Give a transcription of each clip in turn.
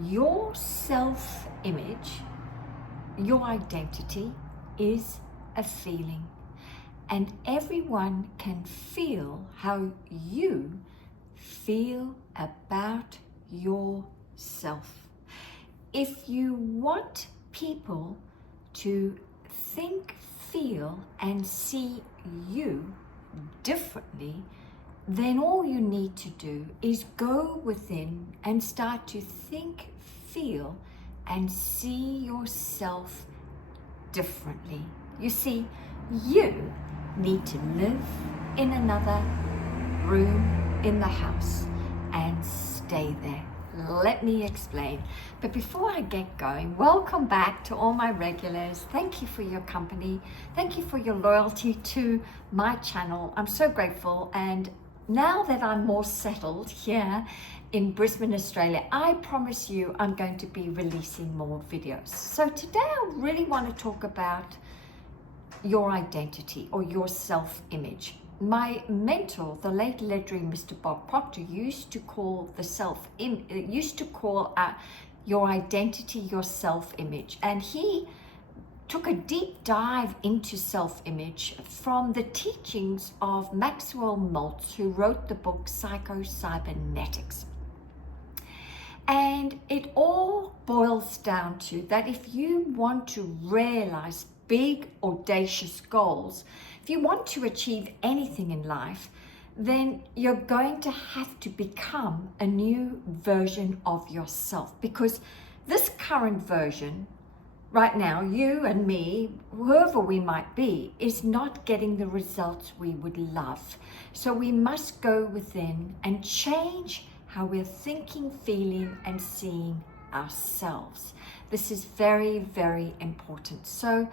Your self-image, your identity is a feeling, and everyone can feel how you feel about yourself. If you want people to think, feel, and see you differently, then all you need to do is go within and start to think, feel, and see yourself differently. You see, you need to live in another room in the house and stay there. Let me explain. But before I get going, welcome back to all my regulars. Thank you for your company. Thank you for your loyalty to my channel. I'm so grateful. And now that I'm more settled here in Brisbane, Australia, I promise you I'm going to be releasing more videos. So today I really want to talk about your identity or your self-image. My mentor, the late legendary Mr. Bob Proctor, used to call your identity your self-image, and he took a deep dive into self-image from the teachings of Maxwell Maltz, who wrote the book Psycho-Cybernetics. And it all boils down to that if you want to realize big, audacious goals, if you want to achieve anything in life, then you're going to have to become a new version of yourself, because this current version right now, you and me, whoever we might be, is not getting the results we would love. So we must go within and change how we're thinking, feeling, and seeing ourselves. This is very, very important. So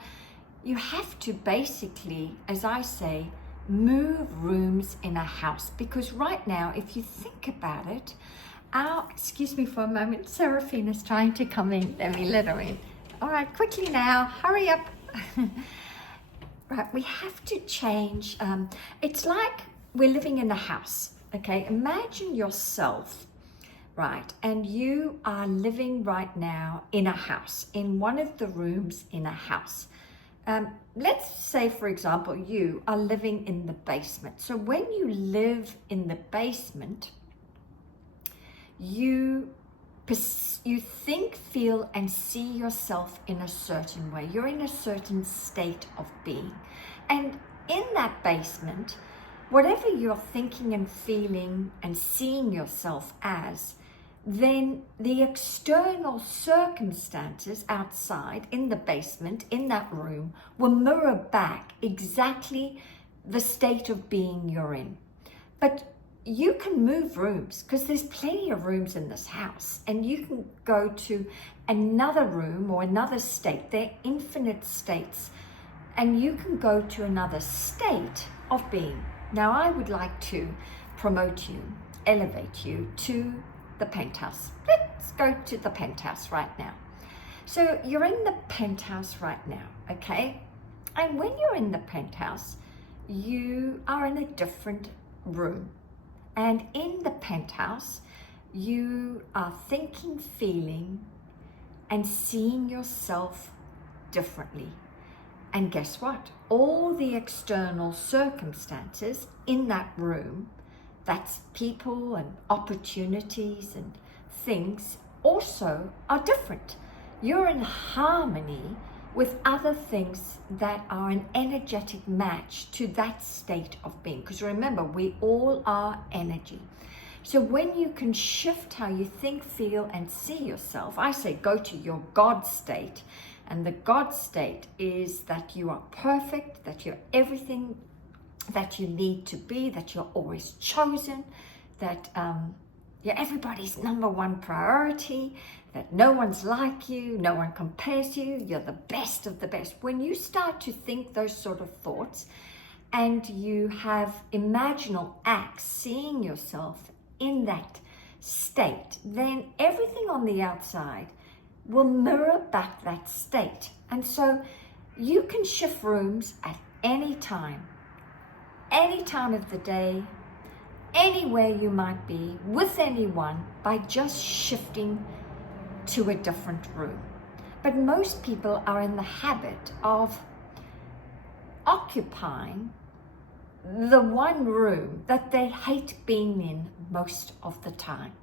you have to basically, as I say, move rooms in a house, because right now, if you think about it, excuse me for a moment, Seraphina's trying to come in. Let me let her in. All right, quickly now, hurry up. Right, we have to change. It's like we're living in a house, okay? Imagine yourself, right? And you are living right now in a house, in one of the rooms in a house. Let's say, for example, you are living in the basement. So when you live in the basement, you think, feel, and see yourself in a certain way. You're in a certain state of being. And in that basement, whatever you're thinking and feeling and seeing yourself as, then the external circumstances outside in the basement, in that room, will mirror back exactly the state of being you're in. But you can move rooms, because there's plenty of rooms in this house, and you can go to another room or another state. They're infinite states, and you can go to another state of being. Now, I would like to promote you, elevate you to the penthouse. Let's go to the penthouse right now. So you're in the penthouse right now, okay? And when you're in the penthouse, you are in a different room. And in the penthouse, you are thinking, feeling, and seeing yourself differently. And guess what? All the external circumstances in that room, that's people and opportunities and things, also are different. You're in harmony with other things that are an energetic match to that state of being. Because remember, we all are energy. So when you can shift how you think, feel, and see yourself, I say go to your God state. And the God state is that you are perfect, that you're everything that you need to be, that you're always chosen, that you're everybody's number one priority, that no one's like you, no one compares to you, you're the best of the best. When you start to think those sort of thoughts and you have imaginal acts, seeing yourself in that state, then everything on the outside will mirror back that state. And so you can shift rooms at any time of the day, anywhere you might be, with anyone, by just shifting to a different room. But most people are in the habit of occupying the one room that they hate being in most of the time.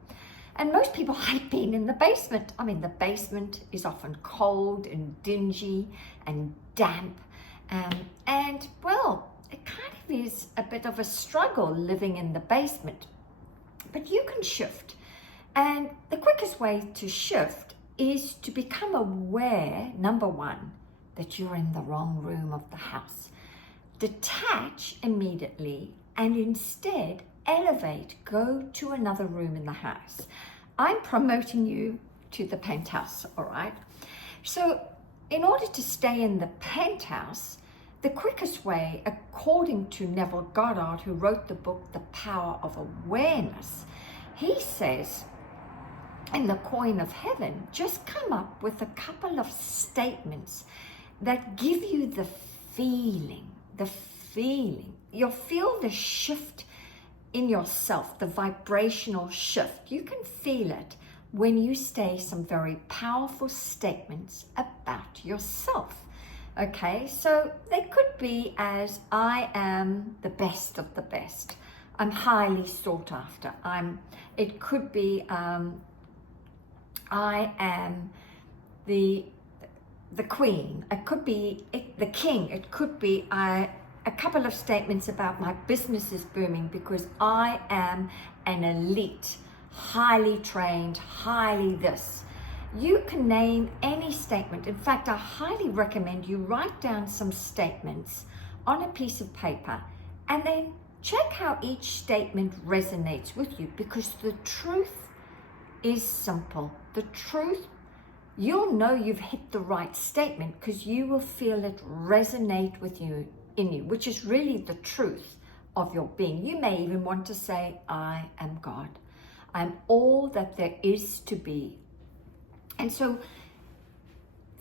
And most people hate being in the basement. I mean, the basement is often cold and dingy and damp. And well, it kind of is a bit of a struggle living in the basement. But you can shift. And the quickest way to shift is to become aware, number one, that you're in the wrong room of the house. Detach immediately and instead elevate, go to another room in the house. I'm promoting you to the penthouse, all right? So in order to stay in the penthouse, the quickest way, according to Neville Goddard, who wrote the book, The Power of Awareness, he says, in the Coin of Heaven, just come up with a couple of statements that give you the feeling. You'll feel the shift in yourself, the vibrational shift. You can feel it when you say some very powerful statements about yourself. Okay, so they could be as, I am the best of the best. I'm highly sought after. It could be, I am the queen. It could be the king. It could be a couple of statements about my business is booming because I am an elite, highly trained, highly this. You can name any statement. In fact, I highly recommend you write down some statements on a piece of paper and then check how each statement resonates with you, because the truth is simple. The truth, you'll know you've hit the right statement because you will feel it resonate with you, which is really the truth of your being. You may even want to say, I am God. I'm all that there is to be. And so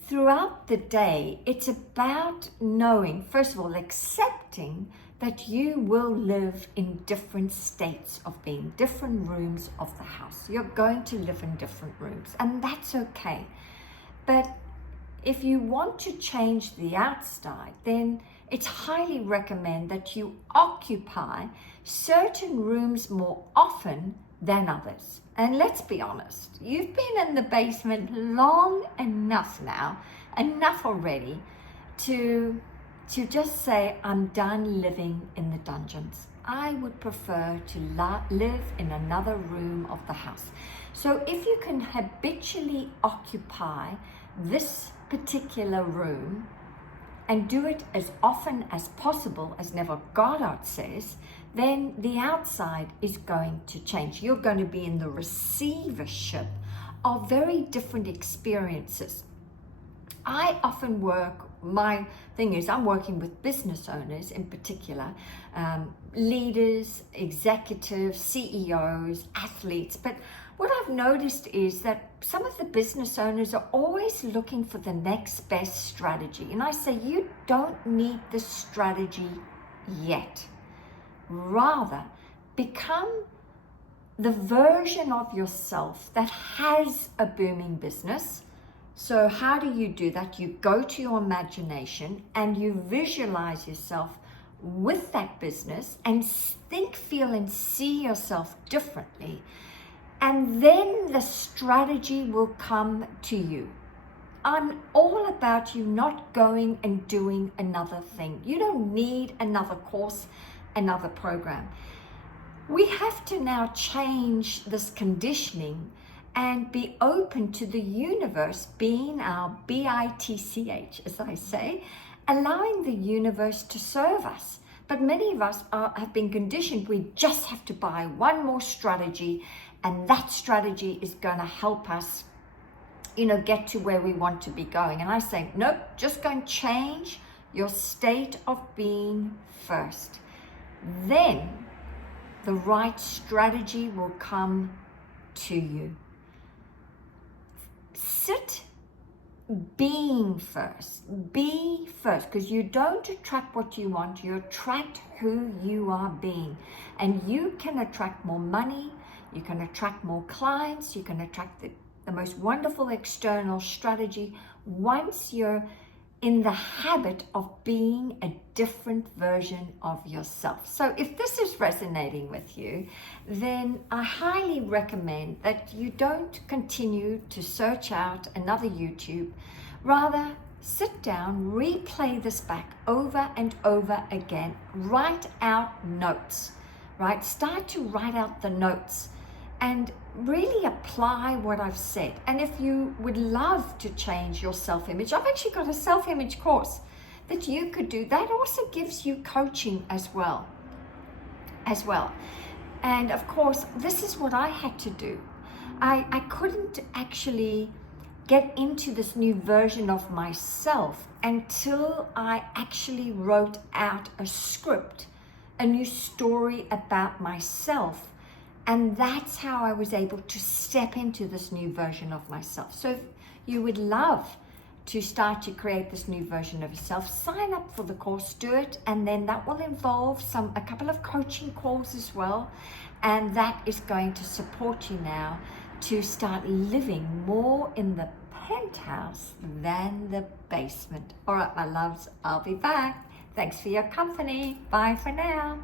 throughout the day, it's about knowing, first of all, accepting that you will live in different states of being, different rooms of the house. You're going to live in different rooms, and that's okay. But if you want to change the outside, then it's highly recommended that you occupy certain rooms more often than others. And let's be honest, you've been in the basement long enough now, enough already to just say, I'm done living in the dungeons. I would prefer to live in another room of the house. So if you can habitually occupy this particular room and do it as often as possible, as Neville Goddard says, then the outside is going to change. You're going to be in the receivership of very different experiences. I often work, my thing is I'm working with business owners in particular, leaders, executives, CEOs, athletes. But what I've noticed is that some of the business owners are always looking for the next best strategy. And I say, you don't need the strategy yet. Rather, become the version of yourself that has a booming business. So how do you do that? You go to your imagination and you visualize yourself with that business and think, feel, and see yourself differently. And then the strategy will come to you. I'm all about you not going and doing another thing. You don't need another course, another program. We have to now change this conditioning and be open to the universe being our BITCH, as I say, allowing the universe to serve us. But many of us have been conditioned, we just have to buy one more strategy, and that strategy is going to help us, get to where we want to be going. And I say, nope, just go and change your state of being first. Then the right strategy will come to you. Sit being first. Be first, because you don't attract what you want, you attract who you are being. And you can attract more money, you can attract more clients, you can attract the most wonderful external strategy once you're in the habit of being a different version of yourself. So if this is resonating with you, then I highly recommend that you don't continue to search out another YouTube. Rather, sit down, replay this back over and over again. Write out notes, right? Start to write out the notes and really apply what I've said. And if you would love to change your self-image, I've actually got a self-image course that you could do. That also gives you coaching as well. And of course, this is what I had to do. I couldn't actually get into this new version of myself until I actually wrote out a script, a new story about myself. And that's how I was able to step into this new version of myself. So if you would love to start to create this new version of yourself, sign up for the course, do it, and then that will involve a couple of coaching calls as well. And that is going to support you now to start living more in the penthouse than the basement. All right, my loves, I'll be back. Thanks for your company. Bye for now.